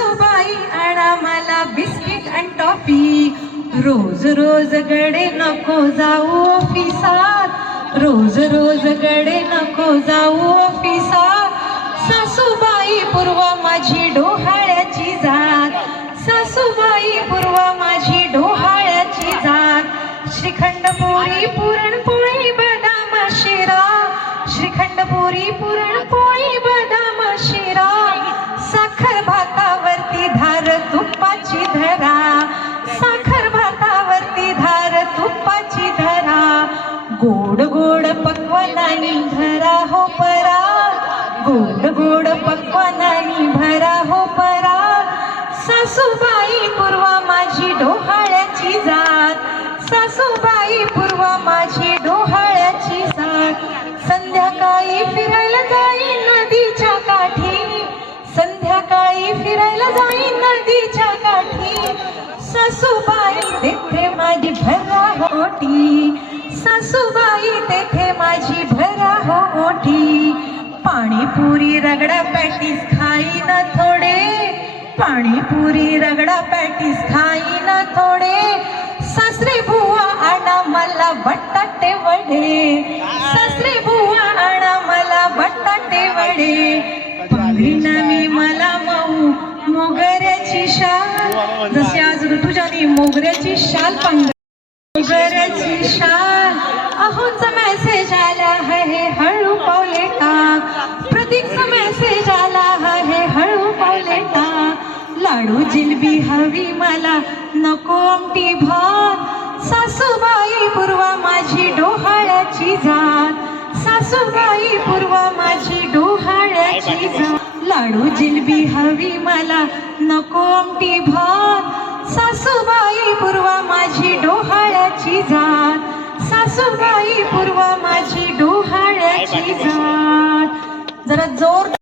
Toffee सासूबाई आणा मला बिस्किट आणि टॉफी. रोज रोज गडे नको जाऊ ऑफिसात रोज रोज गडे नको जाऊ ऑफिसात गोड गोड पक्वानानी भरा हो परा. गोड गोड पक्वानानी भरा हो परा. सासूबाई पूर्वा माझी डोहाळ्याची जात. सासूबाई पूर्वा माझी डोहाळ्याची जात संध्याकाळी फिरायला जाई नदीच्या काठी संध्याकाळी फिरायला जाई नदीच्या काठी. सासूबाई देते माझी भरा होटी सासू पाणीपुरी रगडा पॅटीस खाई ना थोडे पाणीपुरी रगडा पॅटीस खाई ना थोडे. सासरे बुवा आणा मला बटाटे वडे. सासरे बुवा आणा मला बटाटे वडे. पांघरी मी मला मऊ मोगऱ्याची शाल. जशी आज ऋतुजानी मोगऱ्याची शाल पांघ लाडू जिलबी हवी मला. नको आमटी भात. सासूबाई पूर्वा माझी डोहाळ्याची जात. सासूबाई पूर्वा माझी डोहाळ्याची जात. लाडू जिलबी हवी मला. नको आमटी भात. सासूबाई पूर्वा माझी डोहाळ्याची जात. सासूबाई पूर्वा माझी डोहाळ्याची जात. जरा जोर